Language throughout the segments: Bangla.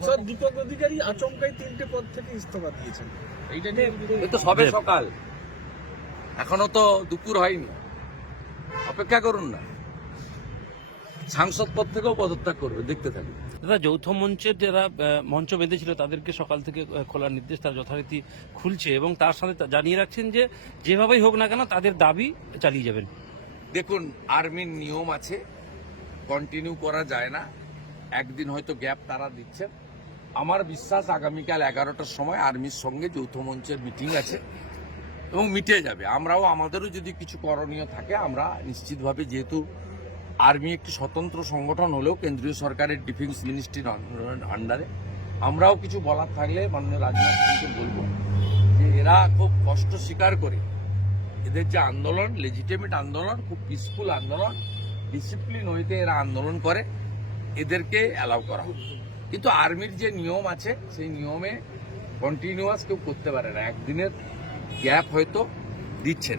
সাংসদ দীপক অধিকারী আচমকাই তিনটে পদ থেকে ইস্তফা দিয়েছেন। এইটা নিয়ে তো সবে সকাল। এখনও তো দুপুর হয়নি। অপেক্ষা করুন না। সাংসদ পদ থেকেও পদত্যাগ করবে দেখতে থাকুন। দাদা যৌথ মঞ্চের যারা মঞ্চ বেঁধেছিল তাদেরকে সকাল থেকে খোলার নির্দেশ তারা যথারীতি খুলছে এবং তার সাথে তা- জানিয়ে রাখছেন যে যেভাবেই হোক না কেন তাদের দাবি চালিয়ে যাবেন। দেখুন আর্মির নিয়ম আছে। কন্টিনিউ করা যায় না। একদিন হয়তো গ্যাপ তারা দিচ্ছেন। আমার বিশ্বাস আগামীকাল এগারোটার সময় আর্মির সঙ্গে যৌথ মঞ্চের মিটিং আছে এবং মিটে যাবে। আমরাও, আমাদেরও যদি কিছু করণীয় থাকে, আমরা নিশ্চিতভাবে যেহেতু আর্মি একটি স্বতন্ত্র সংগঠন হলেও কেন্দ্রীয় সরকারের ডিফেন্স মিনিস্ট্রির আন্ডারে, আমরাও কিছু বলার থাকলে মাননীয় রাজনাথ সিংকে বলব যে এরা খুব কষ্ট স্বীকার করে এদের যে আন্দোলন লেজিটেমেট আন্দোলন, খুব পিসফুল আন্দোলন ডিসিপ্লিন হইতে এরা আন্দোলন করে, এদেরকে অ্যালাউ করা হবে কিন্তু আর্মির যে নিয়ম আছে সেই নিয়মে কন্টিনিউয়াস কেউ করতে পারে না। একদিনের গ্যাপ হয়তো দিচ্ছেন।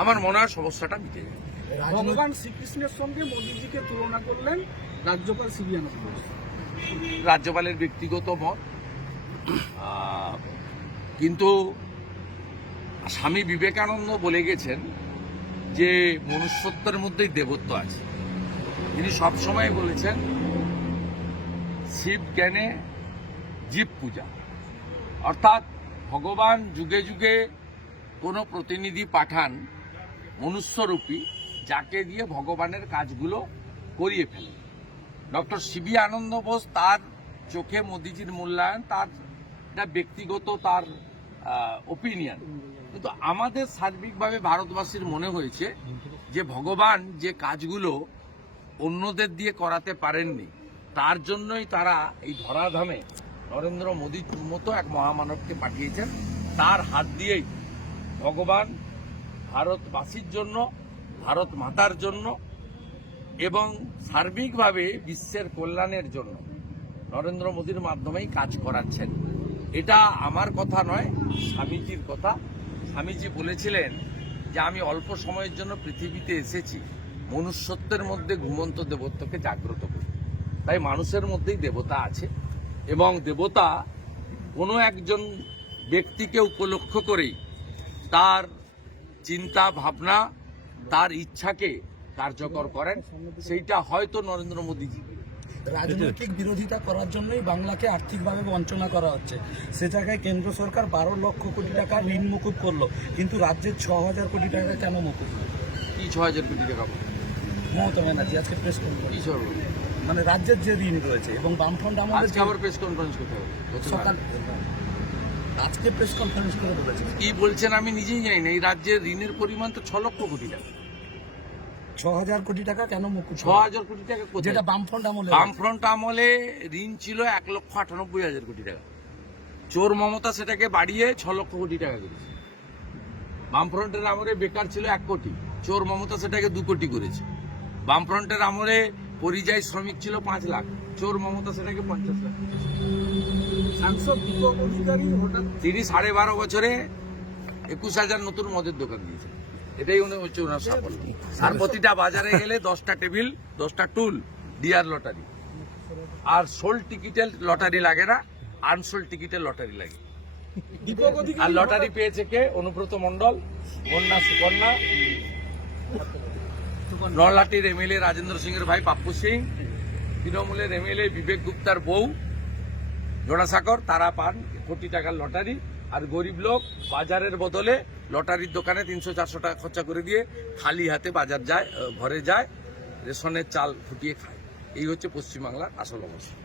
আমার মনে হয় সমস্যাটা মিটে যাবে ভগবান শ্রীকৃষ্ণের সঙ্গে মোদীজিকে তুলনা করলেন রাজ্যপাল সিবিয়ানা ঘোষ রাজ্যপালের ব্যক্তিগত মত। কিন্তু স্বামী বিবেকানন্দ বলে গেছেন যে মনুষ্যত্বের মধ্যেই দেবত্ব আছে। তিনি সবসময় বলেছেন শিব জ্ঞানে জীব পূজা। অর্থাৎ ভগবান যুগে যুগে কোনো প্রতিনিধি পাঠান মনুষ্যরূপী, যাকে দিয়ে ভগবানের কাজগুলো করিয়ে ফেলে ডক্টর সিবি আনন্দ বোস তার চোখে মোদিজির মূল্যায়ন, তার ব্যক্তিগত তার ওপিনিয়ন কিন্তু আমাদের সার্বিকভাবে ভারতবাসীর মনে হয়েছে যে ভগবান যে কাজগুলো অন্যদের দিয়ে করাতে পারেননি তার জন্যই তারা এই ধরাধামে নরেন্দ্র মোদীর মতো এক মহামানবকে পাঠিয়েছেন। তার হাত দিয়েই ভগবান ভারতবাসীর জন্য, ভারত মাতার জন্য এবং সার্বিকভাবে বিশ্বের কল্যাণের জন্য নরেন্দ্র মোদীর মাধ্যমেই কাজ করাচ্ছেন। এটা আমার কথা নয়, স্বামীজির কথা। স্বামীজি বলেছিলেন যে, আমি অল্প সময়ের জন্য পৃথিবীতে এসেছি। মনুষ্যত্বের মধ্যে ঘুমন্ত দেবত্বকে জাগ্রত তাই মানুষের মধ্যেই দেবতা আছে এবং দেবতা কোনো একজন ব্যক্তিকে উপলক্ষ করেই তার চিন্তা ভাবনা তার ইচ্ছাকে কার্যকর করেন। সেইটা হয়তো নরেন্দ্র মোদীজি। রাজনৈতিক বিরোধিতা করার জন্যই বাংলাকে আর্থিকভাবে বঞ্চনা করা হচ্ছে। সে জায়গায় কেন্দ্র সরকার বারো লক্ষ কোটি টাকা ঋণ মুকুব করল কিন্তু রাজ্যের ছ হাজার কোটি টাকা কেন মুকুব? কি ছ হাজার কোটি টাকা? মমতা ব্যানার্জি আজকে প্রেস কনফারেন্স মানে রাজ্যের যে ঋণ রয়েছে এবং বামফ্রন্ট আমাদের আজকে আবার প্রেস কনফারেন্স করতে হবে সকাল আজকে প্রেস কনফারেন্স করে বলেছে। কি বলছেন আমি নিজেই জানি না এই রাজ্যের ঋণের পরিমাণ তো ছ লক্ষ কোটি টাকা। ছ হাজার কোটি টাকা কেন মুকুব ছ হাজার কোটি টাকা? যেটা বামফ্রন্ট আমলে বামফ্রন্ট আমলে ঋণ ছিল এক লক্ষ আটানব্বই হাজার কোটি টাকা। চোর মমতা সেটাকে বাড়িয়ে ছ লক্ষ কোটি টাকা করেছে। বামফ্রন্টের আমলে বেকার ছিল এক কোটি চোর মমতা সেটাকে দু কোটি করেছে। বামফ্রন্টের আমলে পরিযায়ী শ্রমিক ছিল পাঁচ লাখ চোর মমতা সেটাকে পঞ্চাশ লাখ। সাংসদ দীপক অধিকারী হঠাৎ তিনি সাড়ে বারো বছরে একুশ হাজার নতুন মদের দোকান দিয়েছেন। এটাই উনি হচ্ছে ওনার সাফল্য। আর প্রতিটা বাজারে গেলে দশটা টেবিল দশটা টুল ডিয়ার লটারি। আর সোল টিকিটের লটারি লাগে না আনসোল টিকিটের লটারি লাগে। আর লটারি পেয়েছে কে? অনুব্রত মন্ডল কন্যা সুকন্যা নলাটির এমএলএ রাজেন্দ্র সিংয়ের ভাই পাপ্পু সিং, তৃণমূলের এমএলএ বিবেক গুপ্তার বউ, জোড়াসাগর তারা পান কোটি টাকার লটারি, আর গরিব লোক, বাজারের বদলে লটারির দোকানে তিনশো চারশো টাকা খরচা করে দিয়ে খালি হাতে বাজার যায় ঘরে যায়, রেশনের চাল ফুটিয়ে খায়। এই হচ্ছে পশ্চিমবাংলার আসল অবস্থা।